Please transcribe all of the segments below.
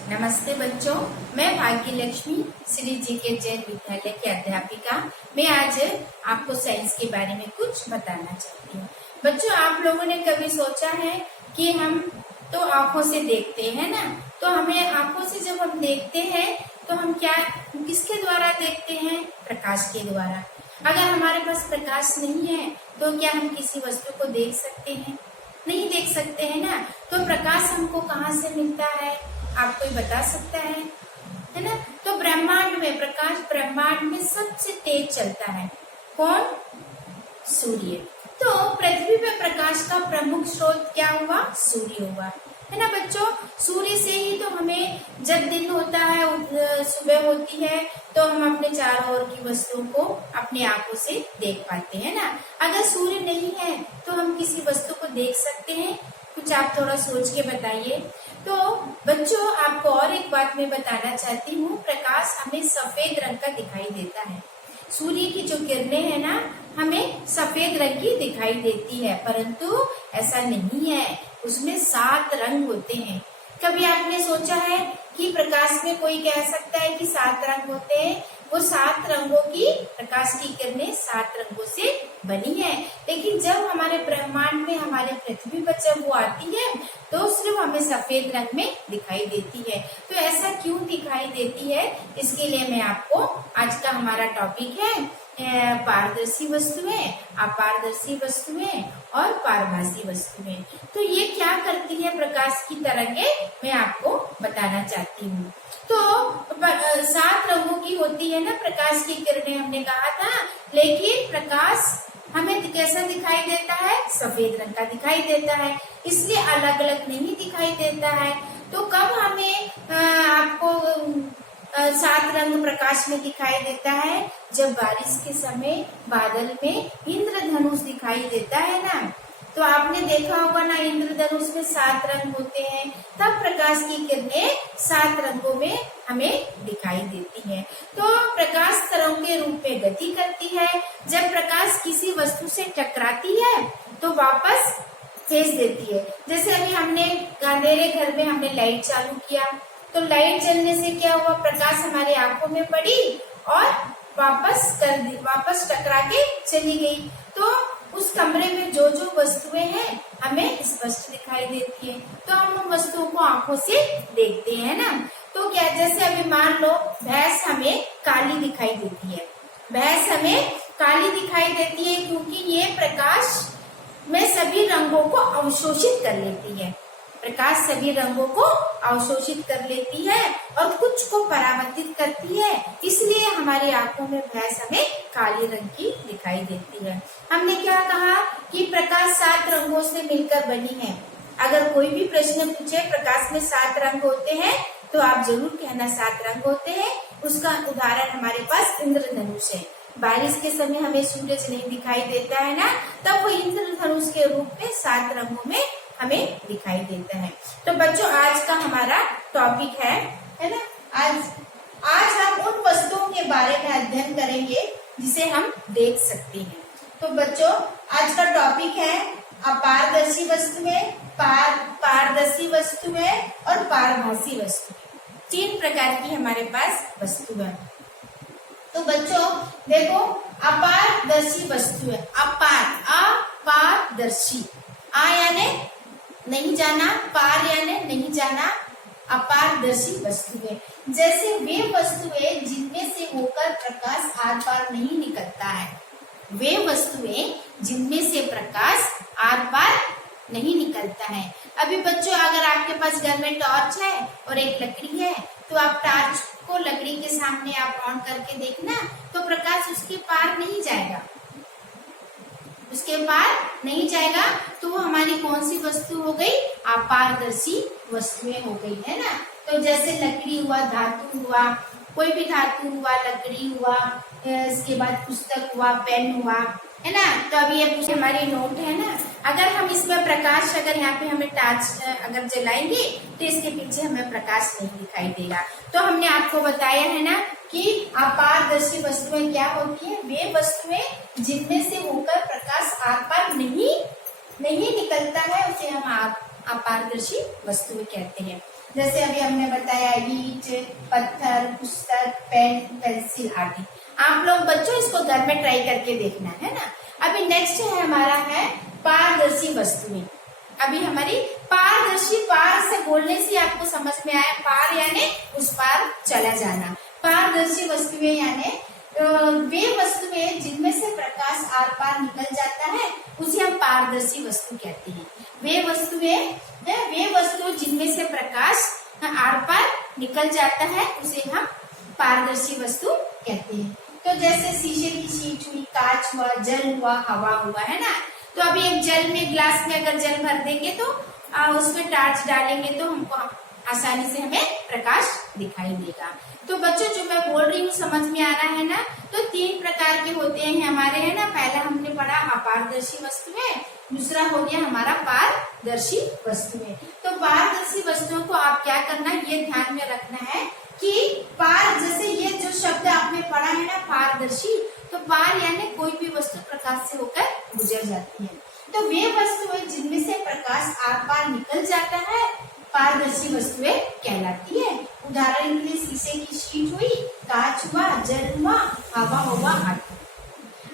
नमस्ते बच्चों, मैं भाग्य लक्ष्मी श्री जी के जैन विद्यालय की अध्यापिका। मैं आज आपको साइंस के बारे में कुछ बताना चाहती हूँ। बच्चों, आप लोगों ने कभी सोचा है कि हम तो आंखों से देखते हैं ना, तो हमें आंखों से जब हम देखते हैं तो हम किसके द्वारा देखते हैं? प्रकाश के द्वारा। अगर हमारे पास प्रकाश नहीं है तो क्या हम किसी वस्तु को देख सकते हैं? नहीं देख सकते हैं ना। तो प्रकाश हमको कहाँ से मिलता है? आप कोई बता सकता है ना? तो ब्रह्मांड में प्रकाश, ब्रह्मांड में सबसे तेज चलता है। कौन? सूर्य। तो पृथ्वी पे प्रकाश का प्रमुख स्रोत क्या हुआ? सूर्य हुआ, है ना बच्चों। सूर्य से ही तो हमें जब दिन होता है, सुबह होती है, तो हम अपने चारों ओर की वस्तुओं को अपनी आंखों से देख पाते हैं ना। अगर सूर्य नहीं है तो हम किसी वस्तु को देख सकते हैं? कुछ आप थोड़ा सोच के बताइए। तो बच्चों, आपको और एक बात मैं बताना चाहती हूँ। प्रकाश हमें सफेद रंग का दिखाई देता है। सूर्य की जो किरणें है ना, हमें सफेद रंग की दिखाई देती है, परंतु ऐसा नहीं है। उसमें 7 रंग होते हैं। कभी आपने सोचा है कि प्रकाश में कोई कह सकता है कि 7 रंग होते हैं? वो 7 रंगों की प्रकाश की किरणें 7 रंगों से बनी है। लेकिन जब हमारे ब्रह्मांड में, हमारे पृथ्वी पर जब वो आती है तो सिर्फ हमें सफेद रंग में दिखाई देती है। तो ऐसा क्यों दिखाई देती है? इसके लिए मैं आपको, आज का हमारा टॉपिक है पारदर्शी वस्तुएं, अपारदर्शी वस्तुएं और पारभासी वस्तुएं। तो ये क्या करती है प्रकाश की तरंगें, मैं आपको बताना चाहती हूँ। तो 7 रंगों की होती है ना प्रकाश की किरणें, हमने कहा था। लेकिन प्रकाश हमें कैसा दिखाई देता है? सफेद रंग का दिखाई देता है, इसलिए अलग अलग नहीं दिखाई देता है। तो कब हमें आपको 7 रंग प्रकाश में दिखाई देता है? जब बारिश के समय बादल में इंद्रधनुष दिखाई देता है ना, तो आपने देखा होगा ना, इंद्रधनुष में 7 रंग होते हैं। तब प्रकाश की किरणें 7 रंगों में हमें दिखाई देती है। तो प्रकाश तरंग के रूप में गति करती है। जब प्रकाश किसी वस्तु से टकराती है तो वापस भेज देती है। जैसे अभी हमने अंधेरे घर में हमने लाइट चालू किया, तो लाइट जलने से क्या हुआ? प्रकाश हमारे आंखों में पड़ी और वापस टकरा के चली गई। तो उस कमरे में जो जो वस्तुएं हैं हमें स्पष्ट दिखाई देती है, तो हम उन वस्तुओं को आंखों से देखते हैं ना। तो क्या, जैसे अभी मान लो भैंस हमें काली दिखाई देती है। भैंस हमें काली दिखाई देती है क्योंकि ये प्रकाश में सभी रंगों को अवशोषित कर लेती है। प्रकाश सभी रंगों को अवशोषित कर लेती है और कुछ को परावर्तित करती है, इसलिए हमारी आंखों में भैंस हमें काले रंग की दिखाई देती है। हमने क्या कहा कि प्रकाश 7 रंगों से मिलकर बनी है। अगर कोई भी प्रश्न पूछे प्रकाश में 7 रंग होते हैं तो आप जरूर कहना 7 रंग होते हैं। उसका उदाहरण हमारे पास इंद्रधनुष है। बारिश के समय हमें सूरज नहीं दिखाई देता है ना, तब वो इंद्रधनुष के रूप में 7 रंगों में हमें दिखाई देता है। तो बच्चों, आज का हमारा टॉपिक है ना, आज हम उन वस्तुओं के बारे में अध्ययन करेंगे जिसे हम देख सकते हैं। तो बच्चों, आज का टॉपिक है अपारदर्शी वस्तुएं, पारदर्शी वस्तुएं और पारभासी वस्तुएं। 3 प्रकार की हमारे पास वस्तुएं। तो बच्चों देखो, अपारदर्शी वस्तुएं, अपारदर्शी, यानी नहीं जाना, पार यानी नहीं जाना, अपारदर्शी वस्तुएं। जैसे वे वस्तुएं जिनमें से होकर प्रकाश आर पार नहीं निकलता है। वे वस्तुएं जिनमें से प्रकाश आर पार नहीं निकलता है। अभी बच्चों, अगर आपके पास घर में टॉर्च है और एक लकड़ी है, तो आप टॉर्च को लकड़ी के सामने आप ऑन करके देखना, तो प्रकाश उसके पार नहीं जाएगा, उसके पार नहीं जाएगा। तो वो हमारी कौन सी वस्तु हो गई? अपारदर्शी वस्तुएं हो गई, है ना। तो जैसे लकड़ी हुआ, धातु हुआ, कोई भी धातु हुआ, लकड़ी हुआ, इसके बाद पुस्तक हुआ, पेन हुआ, है ना। तो अभी ये हमारी नोट है ना, अगर हम इसमें प्रकाश, अगर यहाँ पे हमें टॉर्च अगर जलाएंगे तो इसके पीछे हमें प्रकाश नहीं दिखाई देगा। तो हमने आपको बताया है ना कि अपारदर्शी वस्तुएं क्या होती है? वे वस्तुएं जिनमें से होकर प्रकाश आर पार नहीं निकलता है, उसे हम अपारदर्शी वस्तुएं कहते हैं। जैसे अभी हमने बताया ईंट, पत्थर, पुस्तक, पेन, पेंसिल आदि। आप लोग बच्चों इसको घर में ट्राई करके देखना है ना। अभी नेक्स्ट है हमारा है पारदर्शी वस्तुएं। अभी हमारी पारदर्शी, पार से बोलने से आपको समझ में आया, पार यानी उस पार चला जाना। पारदर्शी वस्तुएं यानी वे वस्तुएं जिनमें से प्रकाश आर पार निकल जाता है उसे हम पारदर्शी वस्तु कहते हैं। वे वस्तुएं जिनमें से प्रकाश आर पार निकल जाता है उसे हम पारदर्शी वस्तु कहते हैं। तो जैसे शीशे की शीट हुई, कांच हुआ, जल हुआ, हवा हुआ, है ना। तो अभी एक जल में, ग्लास में अगर जल भर देंगे तो उसमें टार्च डालेंगे तो हमको आसानी से हमें प्रकाश दिखाई देगा। तो बच्चों जो मैं बोल रही हूँ समझ में आ रहा है ना। तो 3 प्रकार के होते हैं हमारे, है ना। पहला हमने पढ़ा अपारदर्शी वस्तुएं, दूसरा हो गया हमारा पारदर्शी वस्तुएं। तो पारदर्शी वस्तुओं को आप क्या करना, ये ध्यान में रखना है कि पार, जैसे ये जो शब्द आपने पढ़ा है ना पारदर्शी, तो पार यानी कोई भी वस्तु प्रकाश से होकर गुजर जाती है। तो वे वस्तुएं जिनमें से प्रकाश आर पार निकल जाता है पारदर्शी वस्तुएं कहलाती है। उदाहरण के लिए शीशे की शीट हुई, कांच हुआ, जल हुआ, हवा हुआ आदि।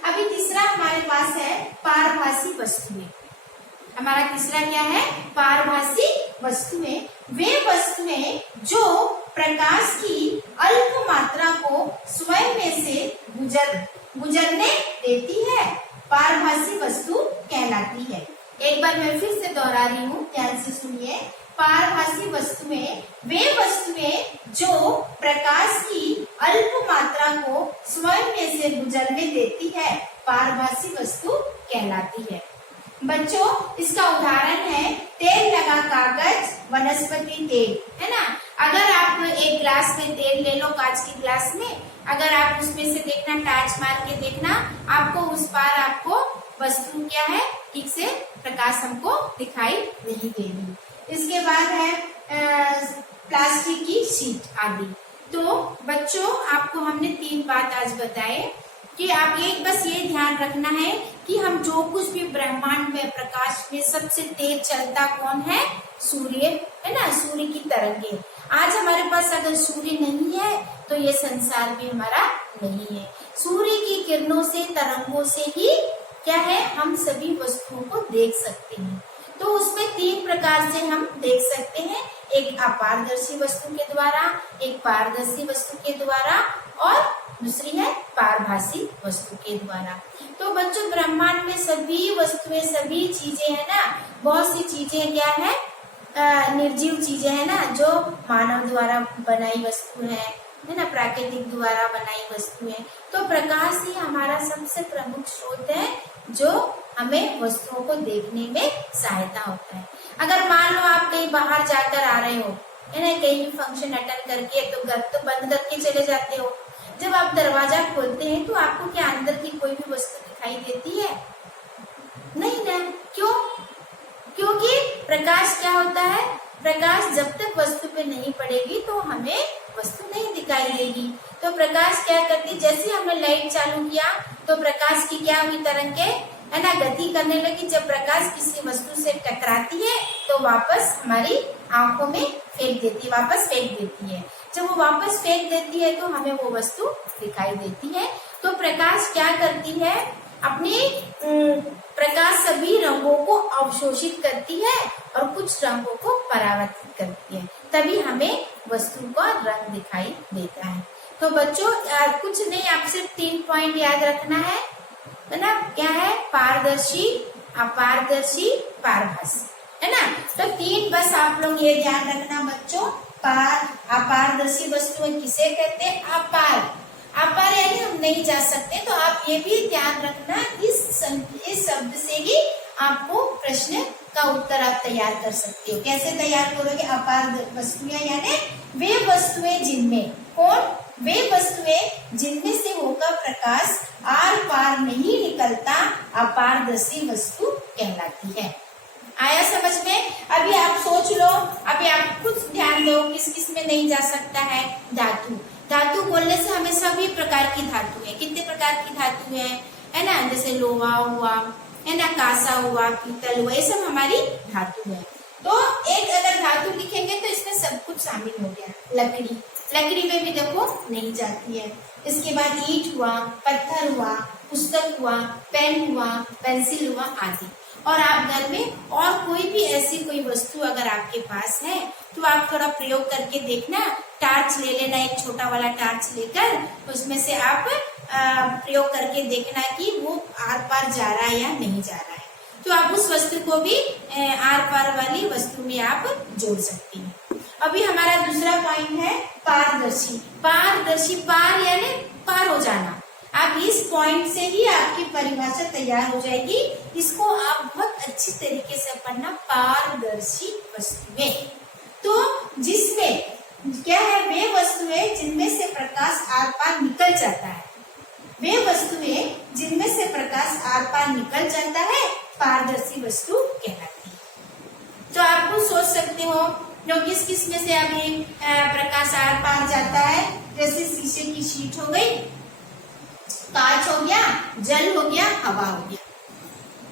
अभी तीसरा हमारे पास है पारभासी वस्तुएं। हमारा तीसरा क्या है, पारभासी वस्तुएं। वे वस्तुएं जो प्रकाश की अल्प मात्रा को स्वयं में से गुजरने देती है पारभासी वस्तु कहलाती है। एक बार मैं फिर से दोहरा रही हूँ, ध्यान से सुनिए। पारभासी वस्तुएं वे वस्तुएं जो प्रकाश की अल्प मात्रा को स्वयं में से गुजरने देती है पारभासी वस्तु कहलाती है। बच्चों इसका उदाहरण है तेल लगा कागज, वनस्पति तेल, है ना। अगर आप एक ग्लास में तेल ले लो, कांच की ग्लास में, अगर आप उसमें से देखना, टार्च मार के देखना, आपको उस पार आपको वस्तु क्या है, ठीक से प्रकाश हमको दिखाई नहीं देगी। इसके बाद है प्लास्टिक की शीट आदि। तो बच्चों आपको हमने 3 बात आज बताए कि आप एक बस ये ध्यान रखना है कि हम जो कुछ भी ब्रह्मांड में, प्रकाश में सबसे तेज चलता कौन है, सूर्य, है ना। सूर्य की तरंगे। आज हमारे पास अगर सूर्य नहीं है तो ये संसार भी हमारा नहीं है। सूर्य की किरणों से, तरंगों से ही क्या है, हम सभी वस्तुओं को देख सकते हैं। तो उसमें 3 प्रकार से हम देख सकते हैं, एक अपारदर्शी वस्तु के द्वारा, एक पारदर्शी वस्तु के द्वारा और दूसरी है पारभासी वस्तु के द्वारा। तो बच्चों ब्रह्मांड में सभी वस्तुएं, सभी चीजें है ना, बहुत सी चीजें क्या है, निर्जीव चीजें है ना, जो मानव द्वारा बनाई वस्तु है ना, प्राकृतिक द्वारा बनाई वस्तुएं। तो प्रकाश ही हमारा सबसे प्रमुख स्रोत है जो हमें वस्तुओं को देखने में सहायता होता है। अगर मान लो आप कहीं बाहर जाकर आ रहे हो, है ना, कहीं फंक्शन अटेंड करके, तो घर तो बंद करके चले जाते हो। जब आप दरवाजा खोलते हैं तो आपको क्या अंदर की कोई भी वस्तु दिखाई देती है? नहीं ना। क्यों? क्योंकि प्रकाश क्या होता है, प्रकाश जब तक वस्तु पे नहीं पड़ेगी तो हमें वस्तु नहीं दिखाई देगी। तो प्रकाश क्या करती, जैसे हमने लाइट चालू किया तो प्रकाश की क्या हुई, तरंगे, है ना, गति करने लगी। जब प्रकाश किसी वस्तु से टकराती है तो वापस हमारी आंखों में फेंक देती है, वापस फेंक देती है। जब वो वापस फेंक देती है तो हमें वो वस्तु दिखाई देती है। तो प्रकाश क्या करती है, अपनी प्रकाश सभी रंगों को अवशोषित करती है और कुछ रंगों को परावर्तित करती है, तभी हमें वस्तु का रंग दिखाई देता है। तो बच्चों कुछ नहीं, आपसे 3 पॉइंट याद रखना है ना। क्या है, पारदर्शी, अपारदर्शी, पारभासी, है ना। तो 3 बस आप लोग ये ध्यान रखना बच्चों। अपारदर्शी वस्तुएं किसे कहते हैं, अपार यानी हम नहीं जा सकते। तो आप ये भी ध्यान रखना, इस शब्द से ही आपको प्रश्न का उत्तर आप तैयार कर सकते हो। कैसे तैयार करोगे, अपार वस्तुएं यानी वे वस्तुएं जिनमें, कौन, वे वस्तुएं जिनमें से होकर प्रकाश आर पार नहीं निकलता अपारदर्शी वस्तु कहलाती है। आया समझ में? अभी आप सोच लो, अभी आप खुद ध्यान दो, किस किस में नहीं जा सकता है, धातु। धातु बोलने से हमें सभी प्रकार की धातु है। कितने प्रकार की धातु है ना, जैसे लोहा हुआ, है ना, कांसा हुआ, पीतल हुआ, ये सब हमारी धातु है। तो एक अगर धातु लिखेंगे तो इसमें सब कुछ शामिल हो गया। लकड़ी, लकड़ी में भी देखो नहीं जाती है। इसके बाद ईंट हुआ, पत्थर हुआ, पुस्तक हुआ, पेन हुआ, पेंसिल हुआ आदि। और आप घर में और कोई भी ऐसी कोई वस्तु अगर आपके पास है तो आप थोड़ा प्रयोग करके देखना। टार्च ले लेना, एक छोटा वाला टार्च लेकर उसमें से आप प्रयोग करके देखना कि वो आर पार जा रहा है या नहीं जा रहा है। तो आप उस वस्तु को भी आर पार वाली वस्तु में आप जोड़ सकती हैं। अभी हमारा दूसरा पॉइंट है पारदर्शी। पारदर्शी, पार यानी पार हो जाना। अब इस पॉइंट से ही आपकी परिभाषा तैयार हो जाएगी। इसको आप बहुत अच्छी तरीके से पढ़ना। पारदर्शी वस्तुएं, तो जिसमें क्या है, वे वस्तुएं जिनमें से प्रकाश आर पार निकल जाता है। वे वस्तुएं जिनमें से प्रकाश आर पार निकल जाता है पारदर्शी वस्तु कहलाती है। तो आप कुछ सोच सकते हो जो किस किस में से अभी प्रकाश आर पार जाता है। जैसे शीशे की शीट हो गई, कांच हो गया, जल हो गया, हवा हो गया,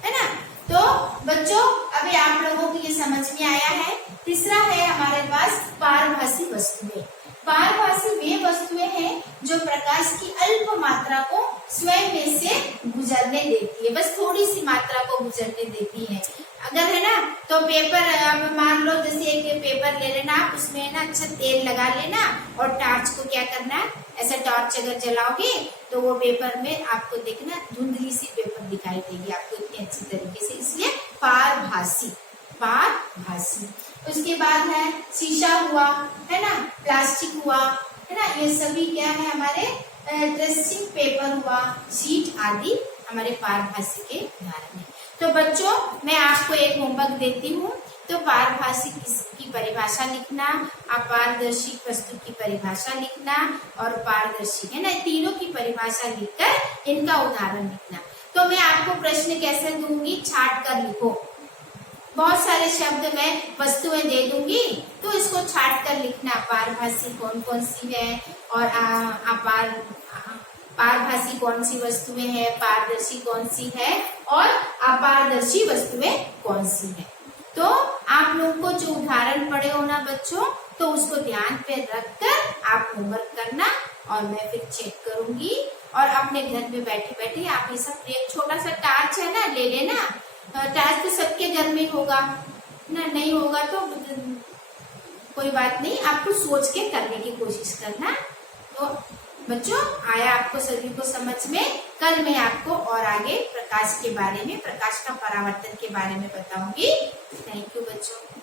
है ना। तो बच्चों अभी आप लोगों को ये समझ में आया है। तीसरा है हमारे पास पारभासी वस्तुएं। पारभासी वे वस्तुएं हैं जो प्रकाश की अल्प मात्रा को स्वयं में से गुजरने देती है, बस थोड़ी सी मात्रा को गुजरने देती है। अगर है ना, तो पेपर, अब मान लो जैसे एक पेपर ले लेना आप, उसमें ना अच्छा तेल लगा लेना और टार्च को क्या करना है, ऐसा टॉर्च अगर जलाओगे तो वो पेपर में आपको देखना धुंधली सी पेपर दिखाई देगी आपको इतनी अच्छी तरीके से, इसलिए पारभासी, पारभासी। उसके बाद है शीशा हुआ, है ना, प्लास्टिक हुआ, है ना, ये सभी क्या है हमारे ड्रेसिंग पेपर हुआ, शीट आदि हमारे पारभासी के उदाहरण है। तो बच्चों मैं आपको एक होमवर्क देती हूँ। तो पारभासी की परिभाषा लिखना, अपारदर्शी वस्तु की परिभाषा लिखना और पारदर्शी, है ना, तीनों की परिभाषा लिखकर इनका उदाहरण लिखना। तो मैं आपको प्रश्न कैसे दूंगी, छाट कर लिखो। बहुत सारे शब्द मैं वस्तुएं दे दूंगी तो इसको छाट कर लिखना। पारभासी कौन कौन सी है और पारभासी कौन सी वस्तुएं हैं, पारदर्शी कौन सी है और अपारदर्शी वस्तुएं कौन सी है। तो आप लोगों को जो उदाहरण पढ़े हो ना बच्चों, तो उसको ध्यान पे रखकर आप होमवर्क करना और मैं फिर चेक करूंगी। और अपने घर में बैठे बैठे आप ये सब, एक छोटा सा टार्च है ना, ले लेना। टार्च तो सबके घर में होगा ना, नहीं होगा तो कोई बात नहीं, आपको सोच के करने की कोशिश करना। तो बच्चों आया आपको सभी को समझ में। कल मैं आपको और आगे प्रकाश के बारे में, प्रकाश का परावर्तन के बारे में बताऊंगी। थैंक यू बच्चों।